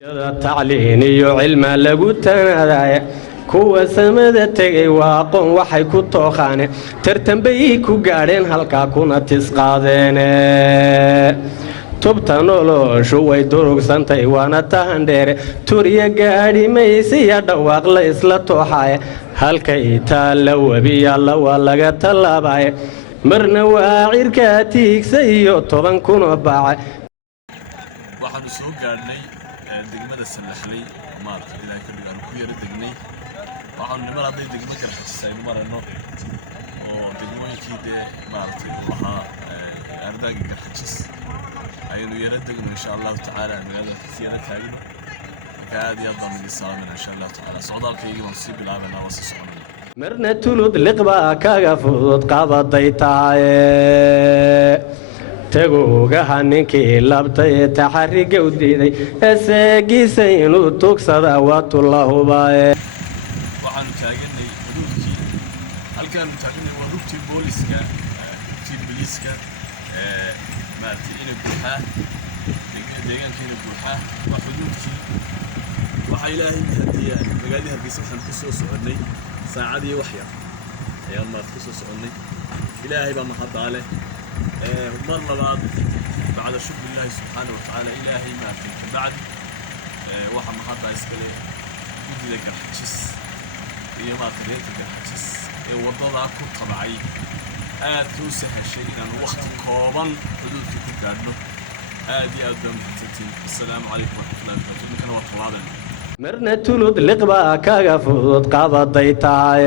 تعلين iyo cilma lagu tanaaday kuwa samada tagay waa aqoon waxay ku tooqaan tartanbay ku gaadheen halka kuna tisqaadeen tubta noloshu way durugsantay waana tahandheer turiya gaadhi maysiya dhawaaq la isla tooxay halkay taala wabiya la waa laga talaabay marna waa cirka tiigsa iyo 10 kun oo baac waxaanu soo gaadhnay degmada Sanaxley maarta ilaa ka dhigaan ku yara degnay waxaanu nimar haday degmo garxisay marano oo degmooyinkii maarta lahaa ardayga garxis aynu yara degno insha Allah ta'ala magaalada siyada taagno kaadi yaddan isaamin insha Allah ta'ala socdaalkayga waan si bilaabana wasi soconay marna tulud liqba kaaga fudud qabaday taay taguugaha ninkii labtay taxariga u diiday asagiisa inuu tugsada waatu la hubaaye waxaanu taaganay xuduudkii halkaan taaganay waa rugtii booliska rugtii booliska maartii ina guuxa deegaankiina guuxa waa xuduudkii waxa ilaahay hadiyaa magaalada Hargeysa waxaan ku soo soconay saacadii wax yar ayaan maad ku soo soconay ilaahay baa mahadaale مر لبعض بعد شكر الله سبحانه وتعالى إلهي ما فيك بعد واحد محطة إسكالي يدي لك الحجس هي ما تريد لك الحجس وضلها كل طبيعي توسع الشيء لأن وقت كوبا حدود كتير كانوا هذه أقدم حتتين السلام عليكم ورحمة الله وبركاته كان وقت العظيم مرنا تولد لقبا كاغفوت قابضي تاي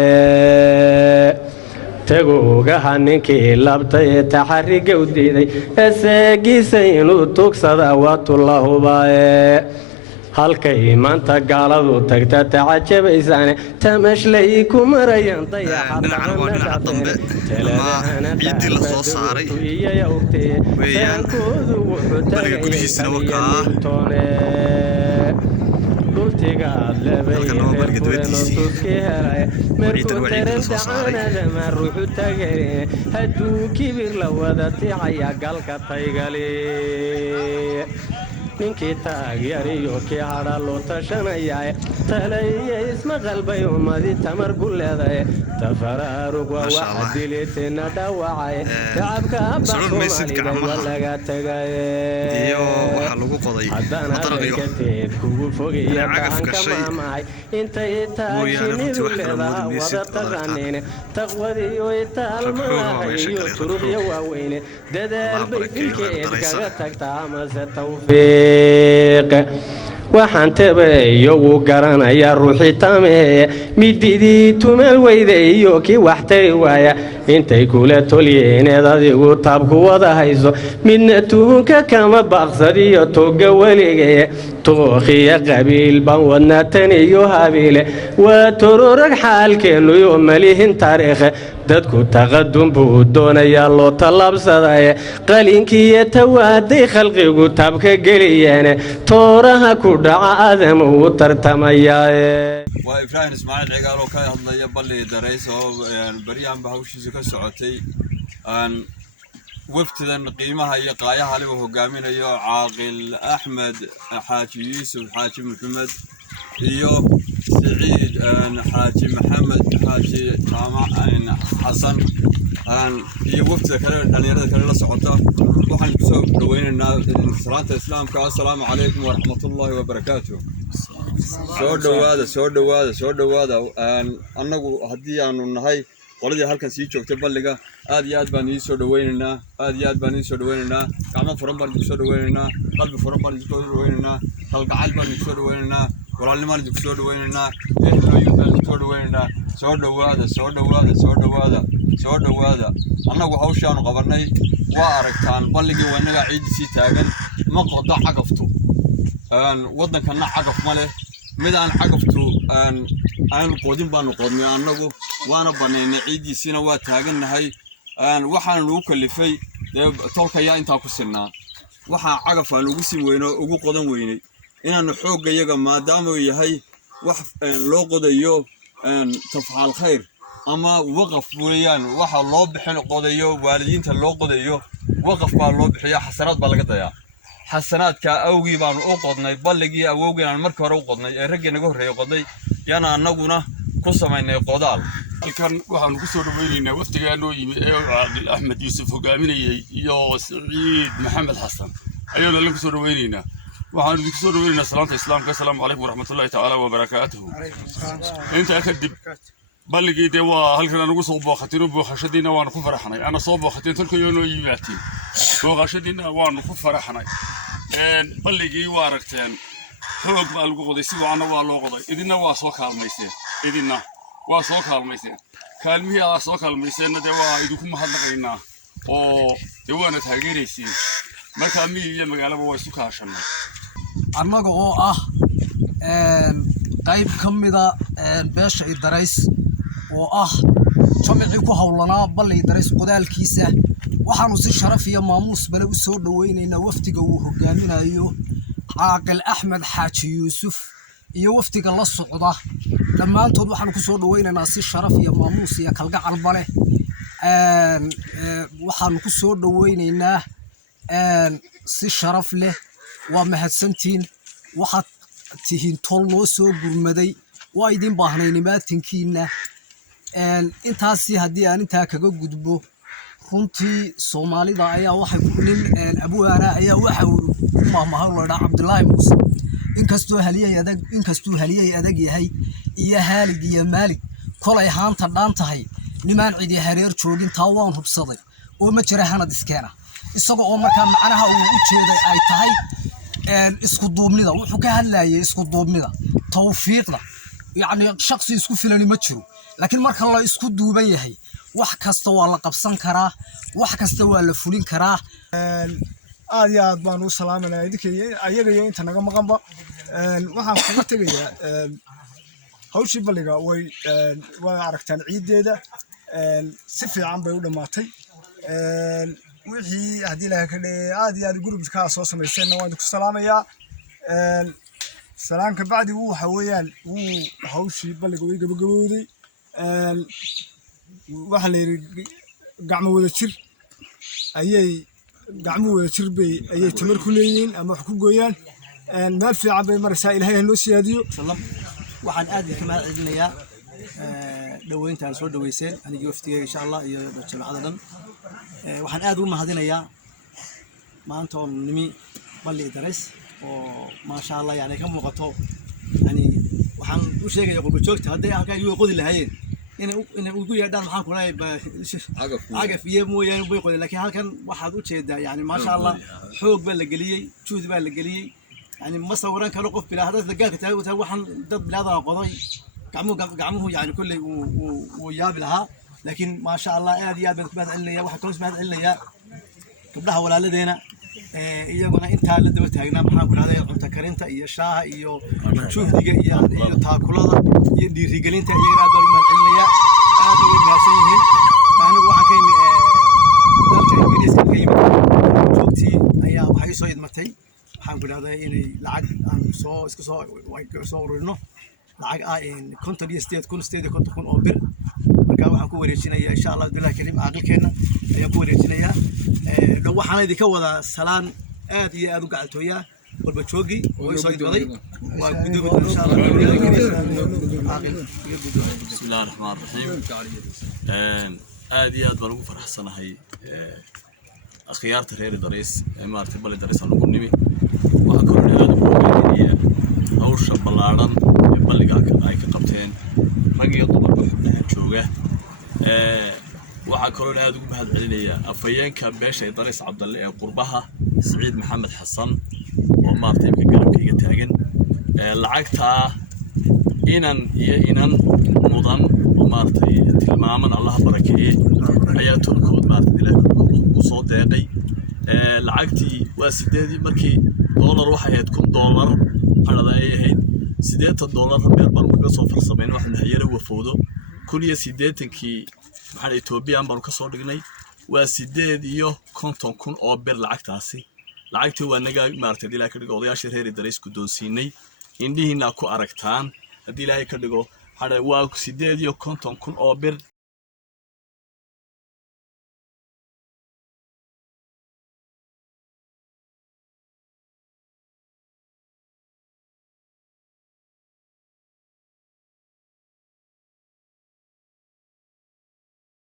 taguugaha ninkii labtay taxariga u diiday asagiisa inuu tugsada waatu la hubaaye halkay maanta gaaladu tagta tacajabaysaan tamashlay ku marayaan dayaxadana ciidii la soo saaray sayaankoodu wuxuu tagay قلتيقاد لبي مركو ترنت عانا ما روحو تاقري هدو كبير لوادتي عيا قلقا تايقالي ninkii taageeriyo kii hada loo tashanayay talay isma qalbay umadi tamar guleeday tafaraaruq waa wax dileetena dhaawacay tacabka baxsoomaaliga walaga tagay iyo waxa lagu qoday matarqiyo kugu fogeeya cagafka maamay intay taashinidu leedahay wada taqaaneen taqwadiyo taalmaha iyo turubiyo waaweyne dadaal bay filkeed kaga tagtaa ama tawfiiq waxaan tabayo uu garanaya ruuxi tameeye mididii tumal weydayo ki waxtay waaya intay kula toliyeened adigu taabku wada hayso midna tuunka kama baaqsadiyo toga waligay tooqiya qabiil ban wadna tan iyo habiile waa tororag xaalkeenu iyo malihin taariikh dadku taqadum buu doonaya loo talaabsaday qalinkiya tawaaday khalqigu tabka galiyeen tooraha ku dhaca aadam uu tartamayay waa Ibrahim Ismaaciil cigaal oo ka hadlaya balli dareys oo bariyan bahawshiisa ka socotay waftidan qiimaha iyo qaayaha leh hogaaminayo caaqil Axmed Xaaji Yuusuf Xaaji Maxamed iyo سعيد حاجي محمد حاجي حسن يوفت كلام دنيرة كلام لا سعوته وحن كسب دويننا صلاة الإسلام السلام عليكم ورحمة الله وبركاته سود هذا أنا هدي أنا نهاي ولدي هالكن سيجوك تبلغا آديات بني سود ويننا كمان فرنبر سود ويننا قلب فرنبر سود ويننا خلق عالب سود ويننا ورالما سود ويننا سود ويننا سود هذا أنا وحوشان قبرني واركان بلغي ويننا عيد سيتاجن ما قطع عقفته وضنا كنا عقف ماله مدان عقفتو أنا قادم بانو قادم أنا وأنا بنينا عيدي سنة واتاجن هاي waxaan lagu kalifay tolkaya inta ku sinaa waxa cagaf aan ugu sin weyno ugu qodan weynay inaan xoog iyaga maadaama uu yahay wax loo qodayo tafcaal khayr ama waqaf weeyaan waxa loo bixin qodayo waalidiinta loo qodayo waqaf baa loo bixiyaa xasanaad baa laga dayaa حسنات كأوجي بان أقضنا بلقي أوجي عن مركور أقضنا رجع نجهر يقضي يانا نجونا قصة من يقضال كان waxaan ku soo dhaweynaa waftigaano yimi Caaqil Axmed Yuusuf hogaaminayay iyo Saciid Maxamed Xasan ayuu la soo dhaweynaa waxaan ku soo dhaweynaa salaanta islaamka assalaamu calaykum waraxmatullaahi ta'ala wa barakaatuhu inta ka dib balligii de waa halkan anagu soo booqatay booqashadiina waan ku faraxnay ana soo booqatay tolkayoonoo yimaatay booqashadiina waan ku faraxnay balligii waa aragteen xoog baa lagu qoday si waana waa loo qoday idina waa soo kaalmayseen idina waa soo kaalmayseen kaalmihii aa soo kaalmayseenna dee waa idinku mahadnaqaynaa oo dee waana taageeraysiin markaa miyi iyo magaalaba waa isu kaashanay annaga oo ah qayb ka mida beesha Idarays oo ah jamci ku hawlanaa balli Idarays qodaalkiisa waxaanu si sharaf iyo maamuus bale u soo dhaweynaynaa waftiga uu hogaaminayo Caaqil Axmed Xaaji Yuusuf iyo waftiga la socda dhammaantood waxaan ku soo dhaweynaynaa si sharaf iyo maamuus iyo kalgacal bale waxaan ku soo dhaweynaynaa si sharaf leh waa mahadsantiin waxaad tihiin tol noo soo gurmaday waa idin baahnay nimaatinkiina intaasi haddii aan intaa kaga gudbo runtii Soomaalida ayaa waxay ku nin abuwaana ayaa waxa uu maamaha la Cabdullaahi Muuse inkastoo haliyay adag yahay iyo haalig iyo maalig kolay haanta dhaan tahay nimaan cidi hareer joogin taa waan hubsaday oo ma jira hanad iskeena isaga oo markaa macnaha uu u jeeday ay tahay isku duubnida wuxuu ka hadlayay isku duubnida tawfiiqda yani shakhsi isku filan ma jiro laakiin marka la isku duuban yahay wax kasta waa la qabsan karaa wax kasta waa la fulin karaa aad iyo aad baan u salaamanaa ayaga iyo inta naga maqanba waxaan kaga tegayaa hawshii balliga way aragtaan ciideeda si fiican bay u dhamaatay wixii haddii ilaahay ka dhigay aad iyo aad gurubka soo samayseenna waan ku salaamayaa salaanka bacdi waxa weeyaan hawshii balliga way gabagabowday waxa la yiri gacmo wada jir ayay tamar ku leeyihiin ama wax ku gooyaan meel fiican bay maraysaa ilaahay noo siyaadiyo waxaan aad ka mahadcelinayaa dhaweyntaan soo dhaweyseen aniga waftigeyga insha Allah iyo jamacada dhan waxaan aad u mahadinayaa maanta oo nimi balli Idarays oo ma sha Allah yani ka muuqato yani waxaan u sheegayaa qolba joogta haday halka ay qodi lahaayeen inay ugu yeedhaan maxaan ku leeyahay cagaf iyo mooyaan bay qodi laakiin halkan waxaad u jeedaa yani ma sha Allah xoog baa la geliyay juhd baa la geliyay يعني ما صوران كانوا قف بلا هذا دقاق تاو وحن ضد بلا هذا قضاي قعموه يعني كله وياب لها لكن ما شاء الله هذه يا بنت عليا واحد كل سمعت عليا قبلها ولا لدينا iyaguna inta la daba taagnaa maxaan ku raadayay cunto karinta iyo shaaha iyo juhdiga iyo taakulada iyo dhiirigelinta iyagana aad baan mahadcelinayaa aad ugu mahadsan yihiin anigu waxaan ka yimid dalka Ingiriiska ka yimid joogtii ayaa waxay soo idmatay waxaan ku raadayay inay lacag aan soo ururino lacag konton iyo 8 kun oo bir marka waxaan ku wareejinayaa insha Allah billahi karim aqalkeena ayaan ku wareejinayaa waxaan idinka wada salaan aad iyo aad u gacaltooya walba joogi oo soo idmaday waa gudoomiye insha Allah bismillaahir rahmaanir rahiim aad iyo aad baan ugu faraxsanahay akhyaarta reer Idarays maartay balli Idarays aan ugu nimi waxa kale oo aad u wanaagsan hawsha ballaaran ee balliga ay ka qabteen rag iyo dumar xubnaha jooga waxa kale oo aad ugu mahadcelinayaa afayeenka beesha Idarays Cabdalle ee qurbaha Saciid Maxamed Xasan oo maartay ka galabkayga taagan lacagta inan mudan oo maartay tilmaaman Allah barakeeyay ayaa tulkood maartay ilaahay ku soo deeqay lacagtii waa sideedii markii dollar waxay ahayd $1 xalada ay ahayd $80 meel baan kaga soo farsameyn waxaan hay'ad wafoodo 180kii maxaa Ethiopia baan ka soo dhignay waa 850 kun oo bir lacagtii waa naga maartay ilaahay ka dhigo odayaasha reer Idarays ku doonsiinay indhihiina ku aragtaan hadii ilaahay ka dhigo hada waa 850 kun oo bir